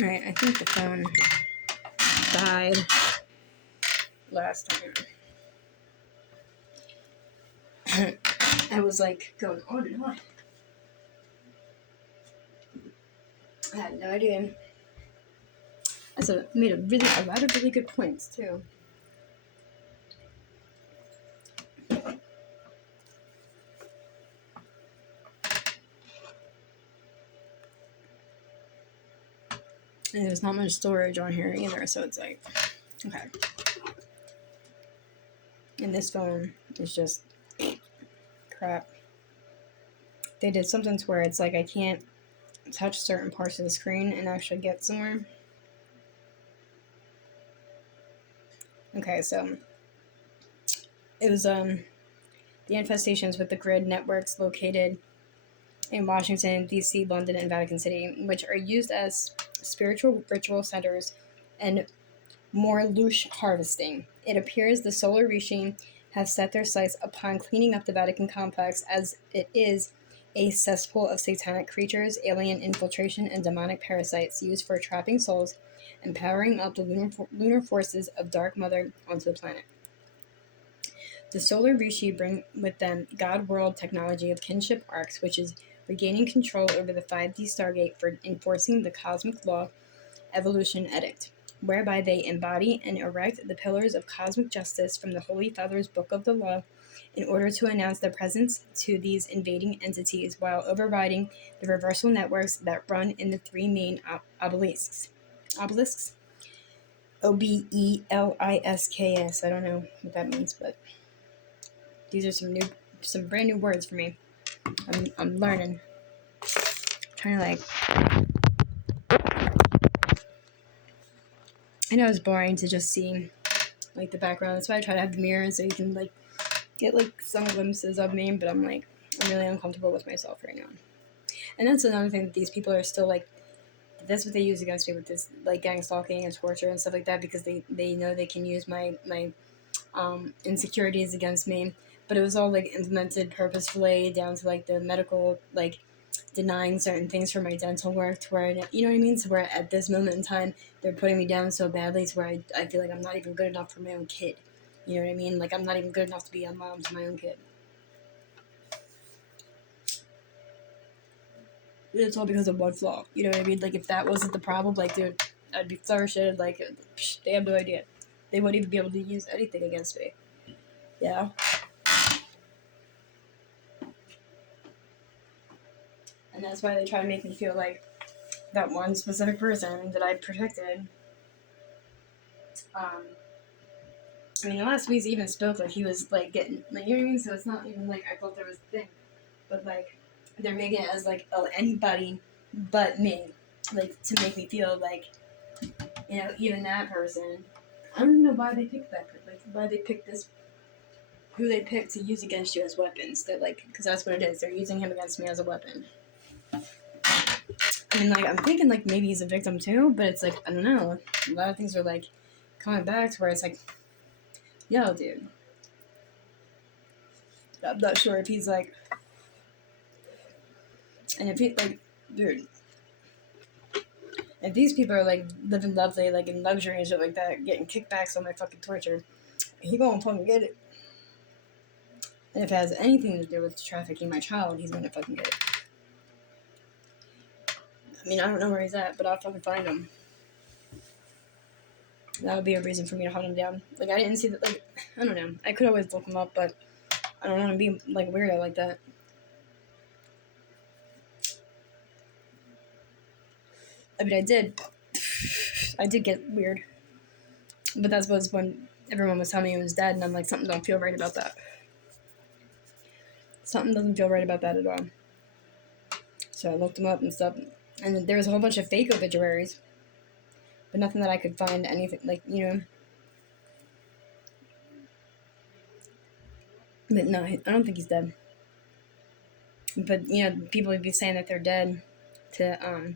Alright, I think the phone died last time. I was like going on and on. I had no idea. I made a lot of really good points too. And there's not much storage on here either, so it's like, okay. And this phone is just crap. They did something to where it's like I can't touch certain parts of the screen and actually get somewhere. Okay, so it was the infestations with the grid networks located in Washington, D.C., London, and Vatican City, which are used as spiritual ritual centers and more louche harvesting. It appears the solar regime have set their sights upon cleaning up the Vatican complex, as it is a cesspool of satanic creatures, alien infiltration, and demonic parasites used for trapping souls and powering up the lunar forces of Dark Mother onto the planet. The solar rishi bring with them God world technology of kinship arcs, which is regaining control over the 5D Stargate for enforcing the cosmic law evolution edict, whereby they embody and erect the pillars of cosmic justice from the Holy Father's Book of the Law in order to announce their presence to these invading entities while overriding the reversal networks that run in the three main obelisks. Obelisks. I don't know what that means, but these are some brand new words for me. I'm learning. I'm trying to I know it's boring to just see like the background. That's why I try to have the mirror so you can like get like some glimpses of me, but I'm really uncomfortable with myself right now. And that's another thing that these people are still like, that's what they use against me with this like gang stalking and torture and stuff like that, because they know they can use my insecurities against me. But it was all like implemented purposefully down to like the medical, like denying certain things for my dental work, to where, you know what I mean, to where at this moment in time they're putting me down so badly to where I feel like I'm not even good enough for my own kid. You know what I mean? Like I'm not even good enough to be a mom to my own kid. It's all because of one flaw. You know what I mean? Like if that wasn't the problem, like dude, I'd be flourishing. Like they have no idea. They wouldn't even be able to use anything against me. Yeah. And that's why they try to make me feel like that one specific person that I protected. I mean, the last week even spoke like he was like getting, like, you know what I mean? So it's not even like I thought there was a thing, but like they're making it as like, oh, anybody but me, like to make me feel like, you know, even that person. I don't even know why they picked that, like why they picked this, who they picked to use against you as weapons. They're like, because that's what it is. They're using him against me as a weapon. I mean, like I'm thinking like maybe he's a victim too, but it's like I don't know. A lot of things are like coming back to where it's like, yo, dude. I'm not sure if he's like, and if he like, dude, if these people are like living lovely, like in luxury and shit like that, getting kickbacks on my fucking torture, he gonna fucking get it. And if it has anything to do with trafficking my child, he's gonna fucking get it. I mean, I don't know where he's at, but I'll fucking find him. That would be a reason for me to hunt him down. Like, I didn't see that, like, I don't know. I could always look him up, but I don't want to be, like, weirdo like that. I mean, I did. I did get weird. But that was when everyone was telling me he was dead, and I'm like, something don't feel right about that. Something doesn't feel right about that at all. So I looked him up and stuff, and there was a whole bunch of fake obituaries, but nothing that I could find anything, like, you know. But no, I don't think he's dead. But, you know, people would be saying that they're dead to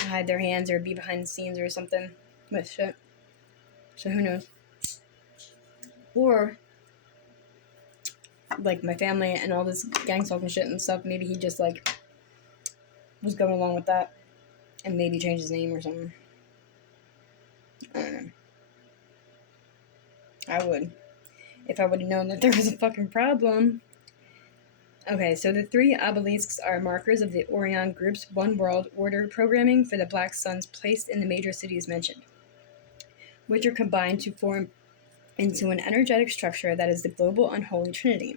hide their hands or be behind the scenes or something with shit. So who knows? Or, like, my family and all this gang stalking shit and stuff, maybe he just, like, was going along with that. and maybe change his name or something. I don't know. I would. If I would have known that there was a fucking problem. Okay, so the three obelisks are markers of the Orion Group's One World Order programming for the black suns placed in the major cities mentioned, which are combined to form into an energetic structure that is the global unholy trinity.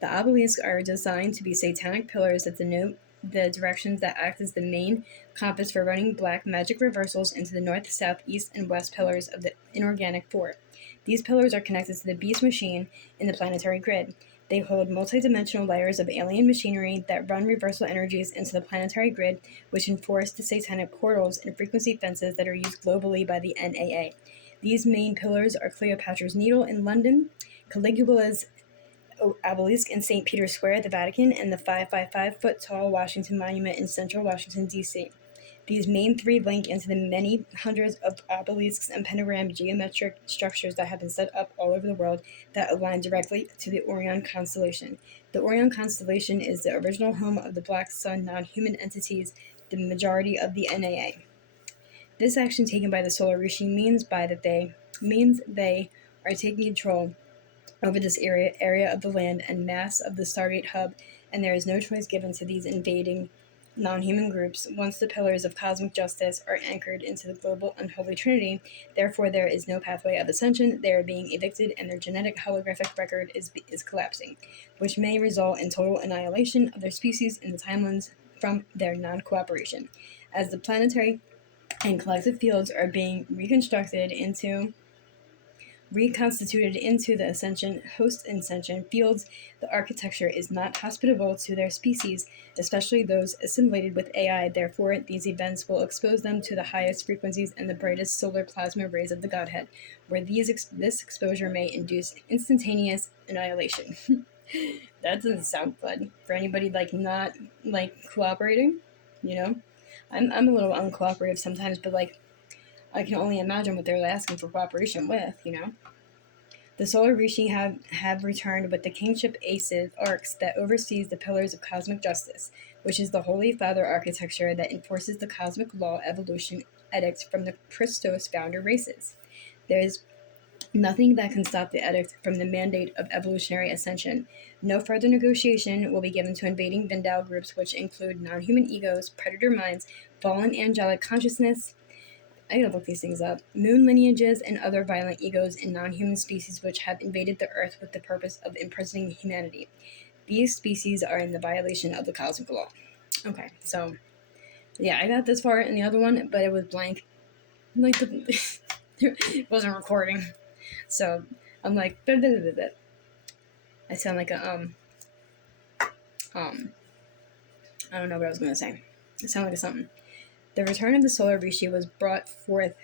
The obelisks are designed to be satanic pillars that denote the directions that act as the main compass for running black magic reversals into the north, south, east, and west pillars of the inorganic four. These pillars are connected to the beast machine in the planetary grid. They hold multidimensional layers of alien machinery that run reversal energies into the planetary grid, which enforce the satanic portals and frequency fences that are used globally by the NAA. These main pillars are Cleopatra's Needle in London, Caligula's obelisk in St. Peter's Square, the Vatican, and the 555-foot-tall Washington Monument in central Washington, D.C. These main three link into the many hundreds of obelisks and pentagram geometric structures that have been set up all over the world that align directly to the Orion constellation. The Orion constellation is the original home of the Black Sun non-human entities, the majority of the NAA. This action taken by the solar regime means they are taking control over this area of the land and mass of the Stargate hub, and there is no choice given to these invading non-human groups once the pillars of cosmic justice are anchored into the global unholy trinity. Therefore, there is no pathway of ascension. They are being evicted, and their genetic holographic record is collapsing, which may result in total annihilation of their species in the timelines from their non-cooperation. As the planetary and collective fields are being reconstituted into the ascension fields, the architecture is not hospitable to their species, especially those assimilated with AI. Therefore, these events will expose them to the highest frequencies and the brightest solar plasma rays of the Godhead, where this exposure may induce instantaneous annihilation. That doesn't sound good for anybody not cooperating. I'm a little uncooperative sometimes, but I can only imagine what they're asking for cooperation with. The Solar Rishi have returned with the Kingship Aces arcs that oversees the pillars of cosmic justice, which is the Holy Father architecture that enforces the cosmic law evolution edict from the Christos founder races. There is nothing that can stop the edict from the mandate of evolutionary ascension. No further negotiation will be given to invading Vindal groups, which include non-human egos, predator minds, fallen angelic consciousness, I gotta look these things up, moon lineages, and other violent egos in non-human species which have invaded the Earth with the purpose of imprisoning humanity. These species are in the violation of the cosmic law. Okay, so, yeah, I got this far in the other one, but it was blank. It wasn't recording. So, I'm like, I sound like a, I don't know what I was gonna say. It sounded like a something. The return of the Solar Rishi was brought forth.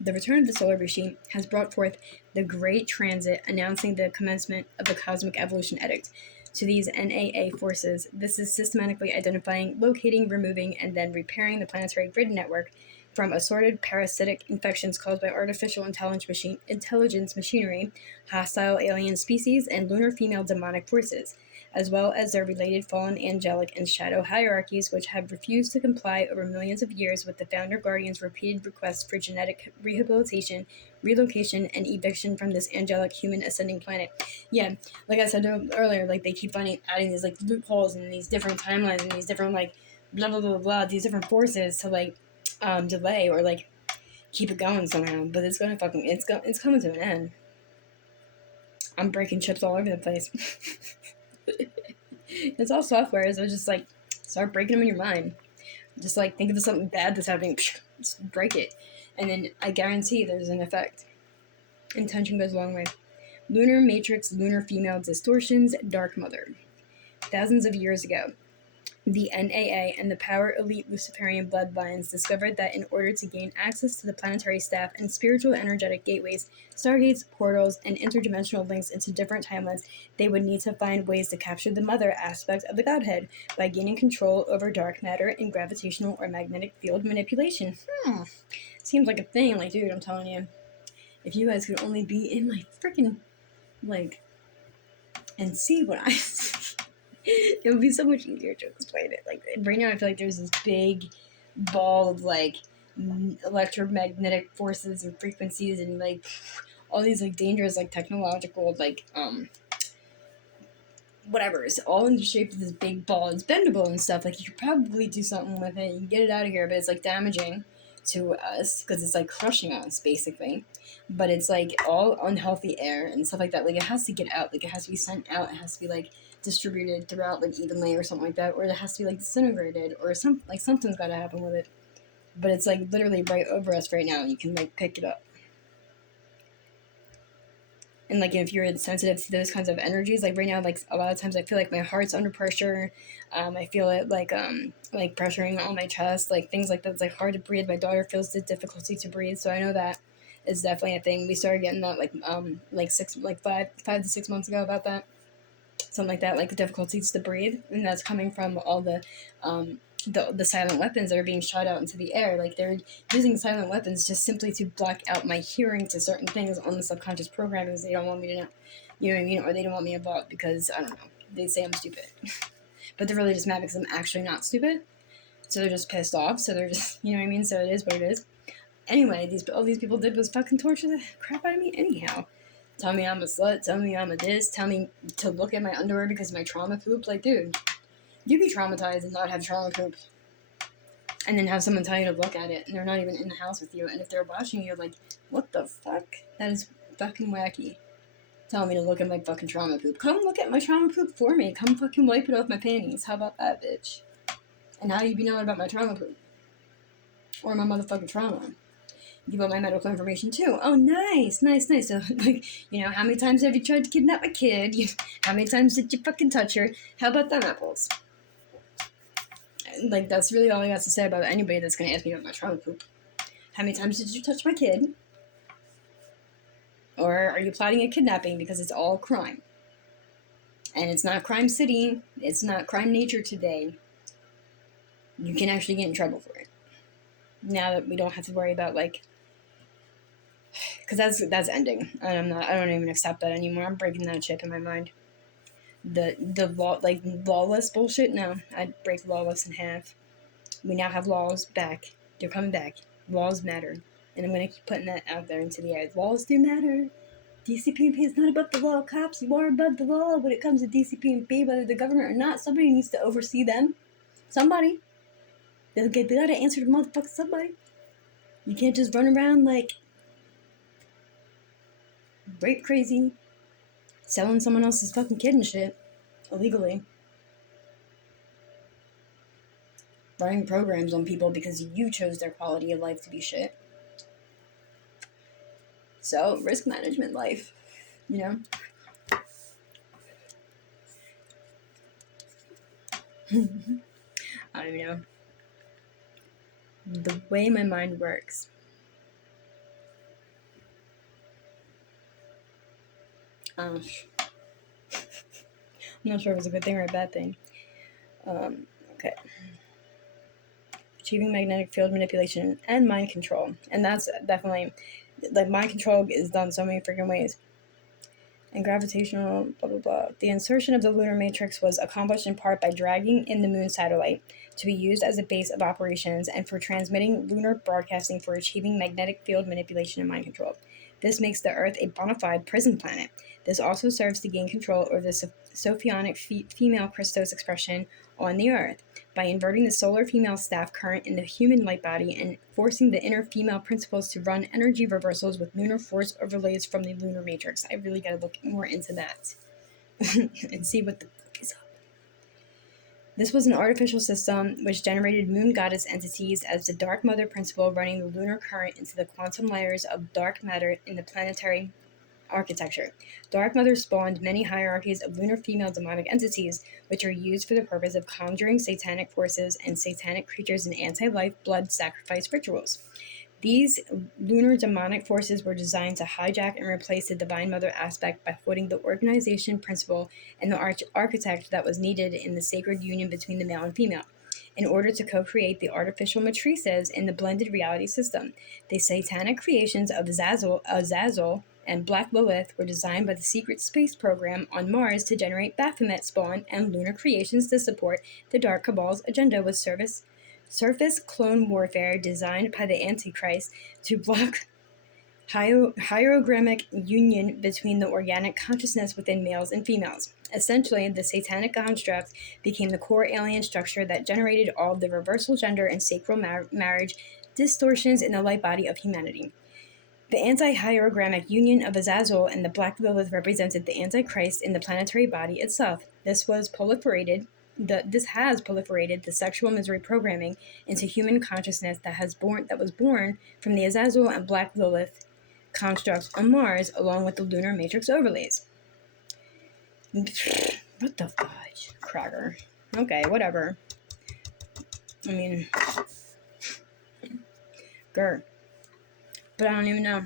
The return of the Solar Rishi has brought forth the Great Transit, announcing the commencement of the Cosmic Evolution Edict. To these NAA forces, this is systematically identifying, locating, removing, and then repairing the planetary grid network from assorted parasitic infections caused by artificial intelligence machinery, hostile alien species, and lunar female demonic forces, as well as their related fallen angelic and shadow hierarchies, which have refused to comply over millions of years with the Founder Guardian's repeated requests for genetic rehabilitation, relocation, and eviction from this angelic human ascending planet. Yeah, like I said earlier, they keep adding these loopholes and these different timelines and these different blah blah blah blah, these different forces to delay or keep it going somehow. But it's gonna it's coming to an end. I'm breaking chips all over the place. It's all software, so just start breaking them in your mind. Just think of something bad that's happening, just break it, and then I guarantee there's an effect. Intention goes a long way. Lunar Matrix, lunar female distortions, Dark Mother. Thousands of years ago, the NAA and the power elite Luciferian bloodlines discovered that in order to gain access to the planetary staff and spiritual energetic gateways, stargates, portals, and interdimensional links into different timelines, they would need to find ways to capture the mother aspect of the Godhead by gaining control over dark matter and gravitational or magnetic field manipulation. Seems like a thing. Dude, I'm telling you. If you guys could only be in my freaking, and see what I see. It would be so much easier to explain it. Like right now, I feel like there's this big ball of like electromagnetic forces and frequencies and like all these like dangerous like technological like whatever. It's all in the shape of this big ball. It's bendable and stuff. Like you could probably do something with it. You can get it out of here, but it's like damaging to us because it's like crushing us basically. But it's like all unhealthy air and stuff like that. Like it has to get out. Like it has to be sent out. It has to be like distributed throughout like evenly or something like that, or it has to be like disintegrated or something's got to happen with it. But it's like literally right over us right now. And you can like pick it up. And like if you're sensitive to those kinds of energies, like right now, like a lot of times I feel like my heart's under pressure. I feel it like pressuring on my chest, like things like that. It's like hard to breathe. My daughter feels the difficulty to breathe, so I know that is definitely a thing. We started getting that like 5 to 6 months ago about that, something like that, like the difficulties to breathe, and that's coming from all the silent weapons that are being shot out into the air. Like they're using silent weapons just simply to block out my hearing to certain things on the subconscious programming. They don't want me to know, you know what I mean, or they don't want me involved because I don't know. They say I'm stupid, but they're really just mad because I'm actually not stupid. So they're just pissed off. So they're just, you know what I mean. So it is what it is. Anyway, all these people did was fucking torture the crap out of me. Anyhow, tell me I'm a slut. Tell me I'm a this. Tell me to look at my underwear because of my trauma poop. Like, dude, you be traumatized and not have trauma poop. And then have someone tell you to look at it and they're not even in the house with you. And if they're watching you, like, what the fuck? That is fucking wacky. Telling me to look at my fucking trauma poop. Come look at my trauma poop for me. Come fucking wipe it off my panties. How about that, bitch? And how do you be knowing about my trauma poop? Or my motherfucking trauma? Give out my medical information too. Oh, nice. So, like, you know, how many times have you tried to kidnap a kid? How many times did you fucking touch her? How about them apples? Like, that's really all I got to say about anybody that's going to ask me about my trauma poop. How many times did you touch my kid? Or are you plotting a kidnapping because it's all crime? And it's not Crime City. It's not Crime Nature today. You can actually get in trouble for it. Now that we don't have to worry about, like, because that's ending, and I don't even accept that anymore. I'm breaking that chip in my mind. The law, like lawless bullshit. No, I'd break lawless in half. We now have laws back. They're coming back. Laws matter, and I'm gonna keep putting that out there into the air. Laws do matter. DCP&P is not above the law. Cops, you are above the law when it comes to DCP&P, whether the government or not. Somebody needs to oversee them. Somebody. They gotta answer to motherfucking somebody. You can't just run around like rape crazy, selling someone else's fucking kid and shit illegally, running programs on people because you chose their quality of life to be shit. So, risk management life, you know? I don't even know. The way my mind works. I'm not sure if it's a good thing or a bad thing. Okay. Achieving magnetic field manipulation and mind control. And that's definitely, like, mind control is done so many freaking ways. And gravitational, blah, blah, blah. The insertion of the lunar matrix was accomplished in part by dragging in the moon satellite to be used as a base of operations and for transmitting lunar broadcasting for achieving magnetic field manipulation and mind control. This makes the Earth a bona fide prison planet. This also serves to gain control over the Sophionic female Christos expression on the Earth by inverting the solar female staff current in the human light body and forcing the inner female principles to run energy reversals with lunar force overlays from the lunar matrix. I really gotta look more into that and see what the fuck is up. This was an artificial system which generated moon goddess entities as the dark mother principle running the lunar current into the quantum layers of dark matter in the planetary architecture. Dark Mother spawned many hierarchies of lunar female demonic entities, which are used for the purpose of conjuring satanic forces and satanic creatures in anti-life blood sacrifice rituals. These lunar demonic forces were designed to hijack and replace the Divine Mother aspect by putting the organization principle and the architect that was needed in the sacred union between the male and female, in order to co-create the artificial matrices in the blended reality system. The satanic creations of Azazel and Black Lilith were designed by the secret space program on Mars to generate Baphomet spawn and lunar creations to support the Dark Cabal's agenda with surface clone warfare designed by the Antichrist to block hierogrammic union between the organic consciousness within males and females. Essentially, the satanic construct became the core alien structure that generated all the reversal gender and sacral marriage distortions in the light body of humanity. The anti-hierogrammic union of Azazel and the Black Lilith represented the Antichrist in the planetary body itself. This has proliferated the sexual misery programming into human consciousness that was born from the Azazel and Black Lilith constructs on Mars, along with the lunar matrix overlays. What the fudge? Cracker. Okay, whatever. I mean, grr. But I don't even know.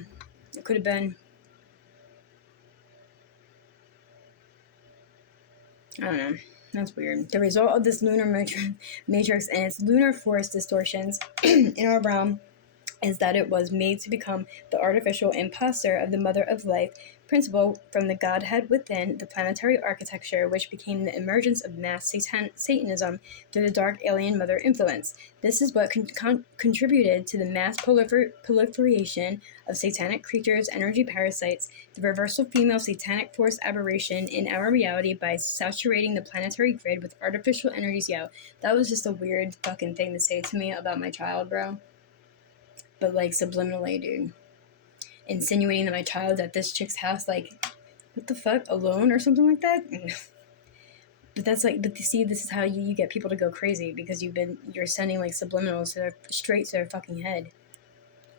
It could have been, I don't know. That's weird. The result of this lunar matrix and its lunar force distortions in our realm is that it was made to become the artificial imposter of the mother of life principle from the Godhead within the planetary architecture, which became the emergence of mass Satanism through the dark alien mother influence. This is what contributed to the mass proliferation of satanic creatures, energy parasites, the reversal female satanic force aberration in our reality by saturating the planetary grid with artificial energies. Yo, that was just a weird fucking thing to say to me about my child, bro. But like subliminally, dude, insinuating that my child's at this chick's house, like, what the fuck, alone or something like that. But that's like, but you see, this is how you get people to go crazy, because you're sending like subliminals straight to their fucking head.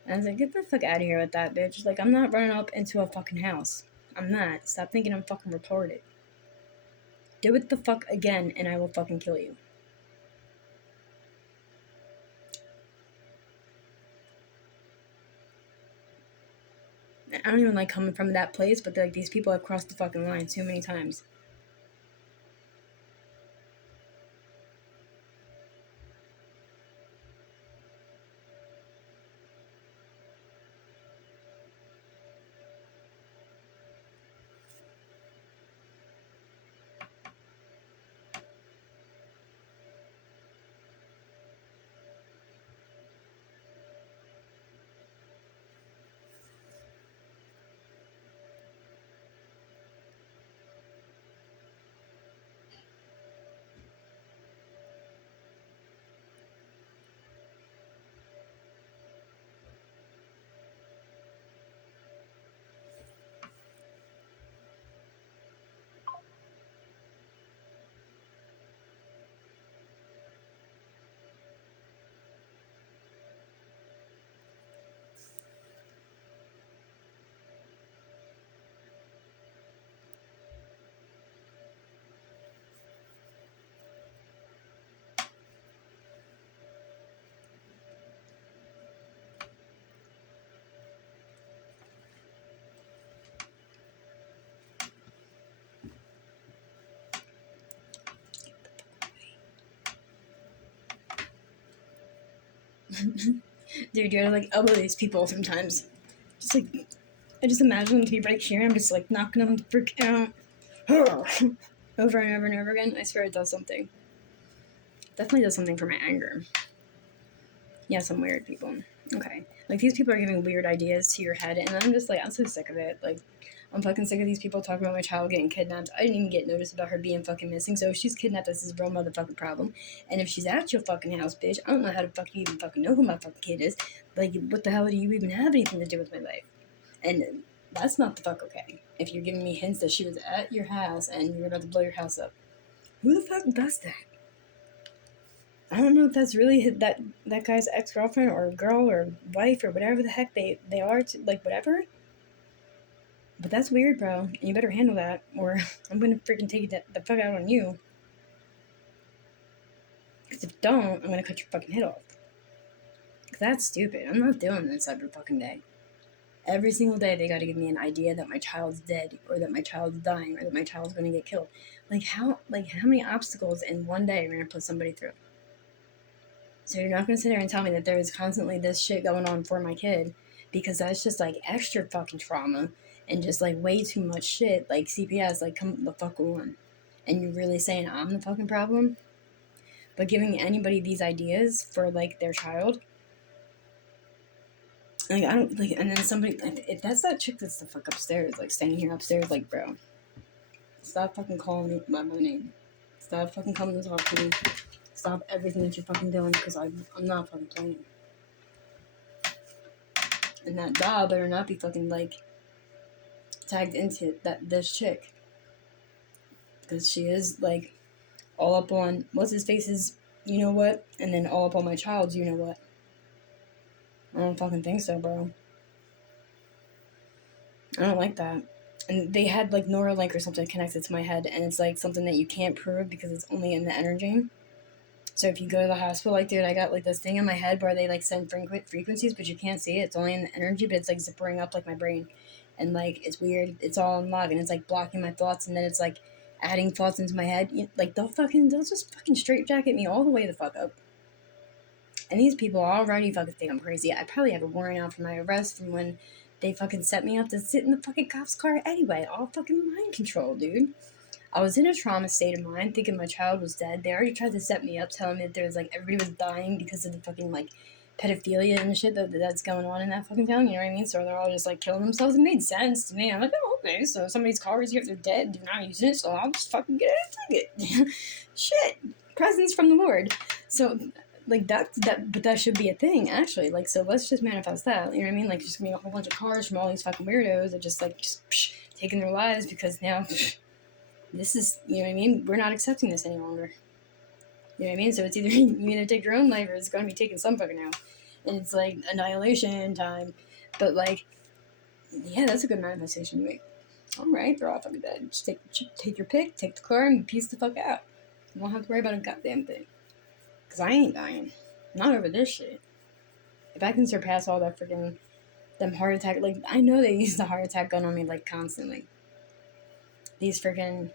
And I was like, get the fuck out of here with that, bitch. Like, I'm not running up into a fucking house. I'm not. Stop thinking I'm fucking retarded. Do it the fuck again, and I will fucking kill you. I don't even like coming from that place, but like, these people have crossed the fucking line too many times. Dude, you gotta like elbow these people sometimes. Just like, I just imagine them to be right here, and I'm just like knocking them the frick out. Over and over and over again. I swear it does something. Definitely does something for my anger. Yeah, some weird people. Okay. Like, these people are giving weird ideas to your head, and I'm just like, I'm so sick of it. Like, I'm fucking sick of these people talking about my child getting kidnapped. I didn't even get notice about her being fucking missing, so if she's kidnapped, this is a real motherfucking problem. And if she's at your fucking house, bitch, I don't know how to fuck you even fucking know who my fucking kid is. Like, what the hell do you even have anything to do with my life? And that's not the fuck okay. If you're giving me hints that she was at your house and you're about to blow your house up. Who the fuck does that? I don't know if that's really that guy's ex-girlfriend or girl or wife or whatever the heck they are, like, whatever. But that's weird, bro. And you better handle that, or I'm gonna freaking take the fuck out on you. Because if you don't, I'm gonna cut your fucking head off. Because that's stupid. I'm not doing this every fucking day. Every single day they gotta give me an idea that my child's dead, or that my child's dying, or that my child's gonna get killed. Like, how many obstacles in one day are gonna put somebody through? So you're not gonna sit there and tell me that there is constantly this shit going on for my kid, because that's just like extra fucking trauma. and just like way too much shit, like CPS, like come the fuck on. And you're really saying I'm the fucking problem? But giving anybody these ideas for like their child, like I don't like, and then somebody, if that's that chick that's the fuck upstairs, like standing here upstairs, like bro, stop fucking calling me by my name. Stop fucking coming to talk to me. Stop everything that you're fucking doing, because I'm not fucking playing. And that doll better not be fucking like tagged into this chick, because she is like all up on what's his face's, you know what, and then all up on my child's, you know what. I don't fucking think so, bro. I don't like that. And they had like Neuralink or something connected to my head, and it's like something that you can't prove because it's only in the energy. So if you go to the hospital, like, dude, I got like this thing in my head where they like send frequencies, but you can't see it. It's only in the energy, but it's like zippering up like my brain, and like it's weird. It's all in log, and it's like blocking my thoughts, and then it's like adding thoughts into my head. Like they'll just fucking straight jacket me all the way the fuck up. And these people already fucking think I'm crazy. I probably have a warrant out for my arrest from when they fucking set me up to sit in the fucking cop's car anyway. All fucking mind control, dude. I was in a trauma state of mind, thinking my child was dead. They already tried to set me up, telling me that there was like everybody was dying because of the fucking like pedophilia and shit that's going on in that fucking town. You know what I mean? So they're all just like killing themselves. It made sense to me. I'm like, oh, okay. So somebody's car is here if they're dead. They're not using it, so I'll just fucking get it and take it. Shit, presents from the Lord. So like but that should be a thing actually. Like, so let's just manifest that. You know what I mean? Like, just gonna be a whole bunch of cars from all these fucking weirdos that just like taking their lives because now. This is, you know what I mean? We're not accepting this any longer. You know what I mean? So it's either you're going to take your own life or it's going to be taken some fucking out. And it's like annihilation time. But like, yeah, that's a good manifestation to make. All right, they're all fucking dead. Just take your pick, take the car, and piece the fuck out. You won't have to worry about a goddamn thing. Because I ain't dying. Not over this shit. If I can surpass all that freaking, them heart attack, like, I know they use the heart attack gun on me, like, constantly. These freaking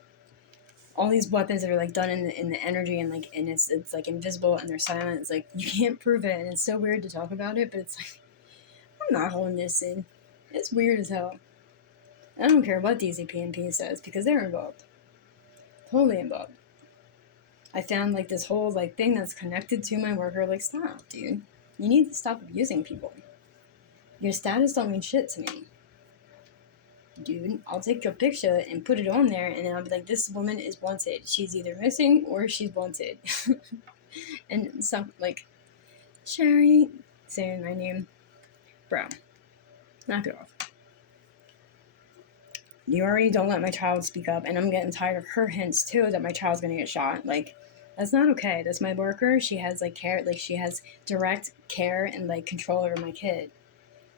all these weapons that are like done in the energy and like, and it's like invisible and they're silent. It's like you can't prove it, and it's so weird to talk about it, but it's like I'm not holding this in. It's weird as hell. I don't care what DZPNP says because they're involved, totally involved. I found like this whole like thing that's connected to my worker. Like, stop, dude. You need to stop abusing people. Your status don't mean shit to me. Dude, I'll take your picture and put it on there, and then I'll be like, this woman is wanted. She's either missing or she's wanted. And some, like, Sherry, saying my name, bro, knock it off. You already don't let my child speak up, and I'm getting tired of her hints, too, that my child's gonna get shot. Like, that's not okay. That's my worker. She has, like, care, like, she has direct care and, like, control over my kid.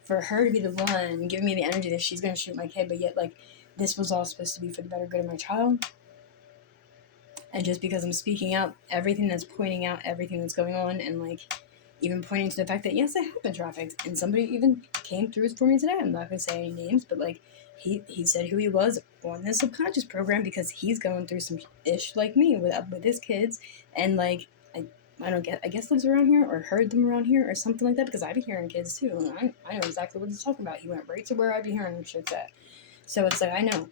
For her to be the one giving me the energy that she's gonna shoot my kid, but yet like this was all supposed to be for the better good of my child, and just because I'm speaking out everything that's pointing out everything that's going on, and like even pointing to the fact that yes, I have been trafficked, and somebody even came through for me today. I'm not gonna say any names, but like he said who he was on this subconscious program because he's going through some ish like me with his kids, and like I don't get. I guess lives around here or heard them around here or something like that because I be hearing kids too. And I know exactly what he's talking about. He went right to where I be hearing shit at. So it's like I know,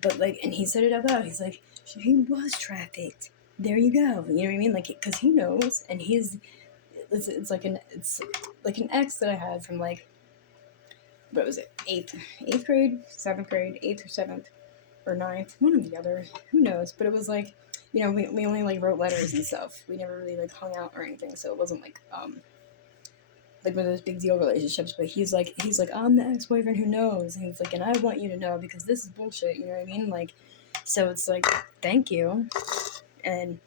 but like, and he said it out loud. He's like, he was trafficked. There you go. You know what I mean? Like, because he knows, and it's like an ex that I had from like, what was it, eighth grade, seventh grade, eighth or seventh or ninth, one of the other. Who knows? But it was like. You know, we only like wrote letters and stuff. We never really like hung out or anything, so it wasn't like one of those big deal relationships. But he's like I'm the ex-boyfriend who knows, and he's like, and I want you to know because this is bullshit. You know what I mean? Like, so it's like, thank you, and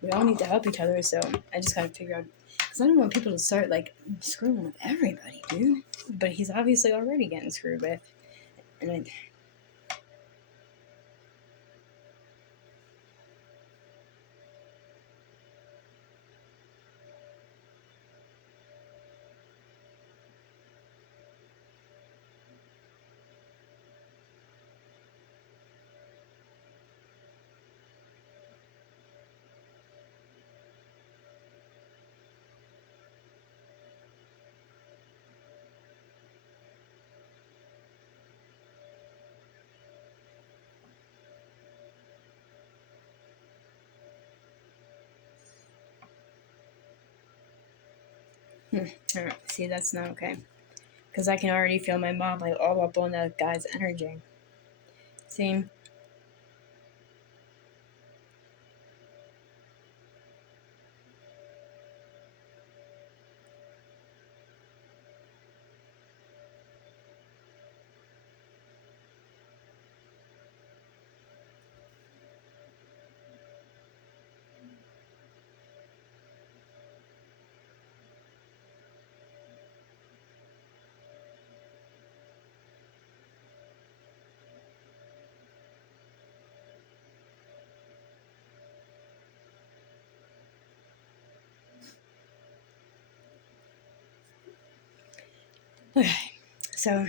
we all need to help each other. So I just gotta figure out because I don't want people to start like screwing with everybody, dude. But he's obviously already getting screwed with, and I. Alright, see, that's not okay. Because I can already feel my mom like all up on that guy's energy. See? Okay, so,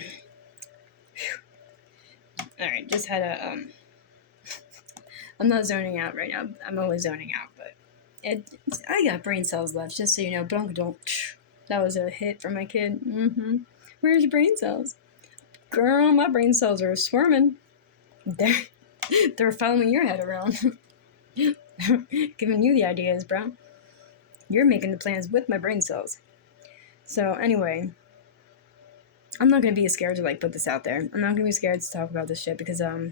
alright, just had I'm not zoning out right now. I'm always zoning out, but I got brain cells left, just so you know. Bronk don't. That was a hit for my kid. Where's your brain cells? Girl, my brain cells are swarming. They're, they're following your head around. Giving you the ideas, bro. You're making the plans with my brain cells. So, anyway, I'm not gonna be scared to like put this out there. I'm not gonna be scared to talk about this shit because a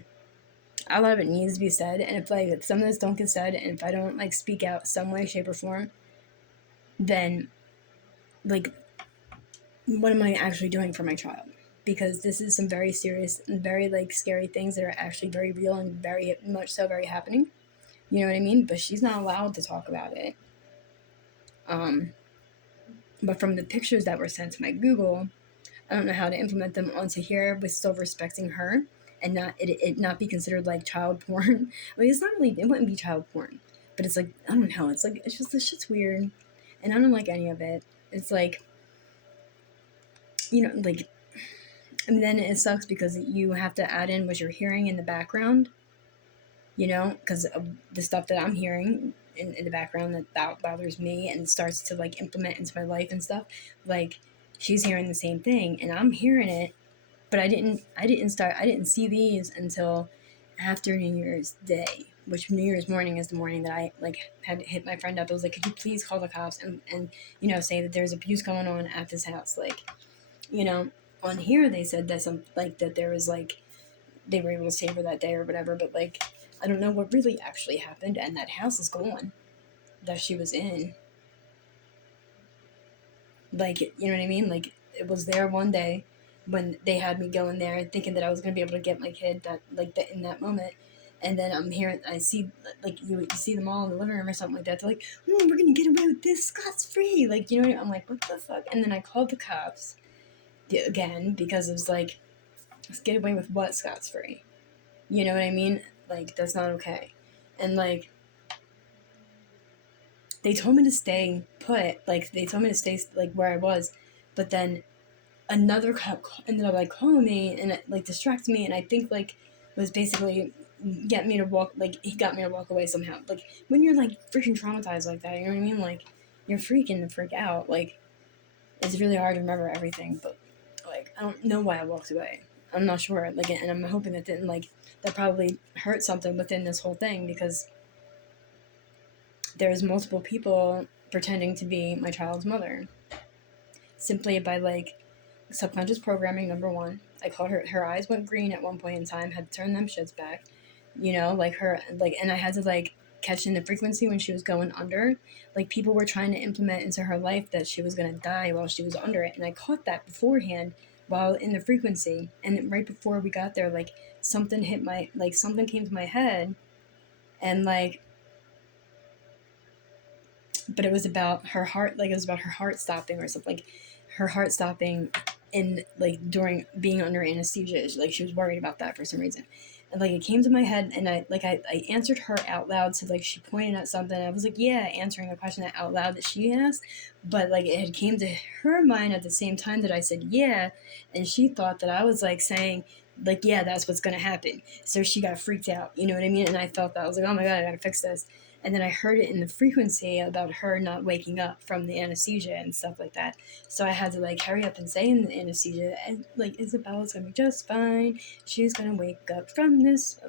lot of it needs to be said, and if some of this don't get said, and if I don't like speak out some way, shape, or form, then like what am I actually doing for my child? Because this is some very serious and very like scary things that are actually very real and very much so very happening. You know what I mean? But she's not allowed to talk about it. But from the pictures that were sent to my Google, I don't know how to implement them onto here with still respecting her and not it not be considered like child porn. I mean, it's not really, it wouldn't be child porn, but it's like, I don't know, it's like, it's just, this shit's weird, and I don't like any of it. It's like, like, and then it sucks because you have to add in what you're hearing in the background, because of the stuff that I'm hearing in the background that bothers me and starts to like implement into my life and stuff. Like, she's hearing the same thing and I'm hearing it, but I didn't see these until after New Year's Day, which New Year's morning is the morning that I like had to hit my friend up. I was like, could you please call the cops and say that there's abuse going on at this house? Like, you know, on here they said that some like that there was like they were able to save her that day or whatever, but like I don't know what really actually happened, and that house is gone that she was in. Like, you know what I mean? Like, it was there one day when they had me going there thinking that I was going to be able to get my kid that like that in that moment. And then I'm hearing, I see, like, you see them all in the living room or something like that. They're like, we're going to get away with this Scots free. Like, you know what I mean? I'm like, what the fuck? And then I called the cops again because it was like, let's get away with what Scots free? You know what I mean? Like, that's not okay. And like, they told me to stay put. Like, they told me to stay like where I was. But then another cop ended up like calling me and it like distracted me, and I think like was basically get me to walk, like he got me to walk away somehow. Like, when you're like freaking traumatized like that, you know what I mean? Like, you're freaking to freak out. Like, it's really hard to remember everything, but like I don't know why I walked away. I'm not sure. Like, and I'm hoping that didn't like that probably hurt something within this whole thing, because there's multiple people pretending to be my child's mother simply by like subconscious programming. Number one, I called her eyes went green at one point in time, had to turn them shits back, like her, like, and I had to like catch in the frequency when she was going under. Like, people were trying to implement into her life that she was going to die while she was under it, and I caught that beforehand while in the frequency. And right before we got there, like, something hit my, like, something came to my head, and like, but it was about her heart, like it was about her heart stopping or something, like her heart stopping in like during being under anesthesia. Like, she was worried about that for some reason, and like it came to my head, and I answered her out loud. So like she pointed at something, and I was like, yeah, answering a question out loud that she asked, but like it had came to her mind at the same time that I said yeah, and she thought that I was like saying like, yeah, that's what's gonna happen. So she got freaked out, you know what I mean? And I felt that I was like, oh my god, I gotta fix this. And then I heard it in the frequency about her not waking up from the anesthesia and stuff like that. So I had to like hurry up and say in the anesthesia, and like, Isabella's gonna be just fine. She's gonna wake up from this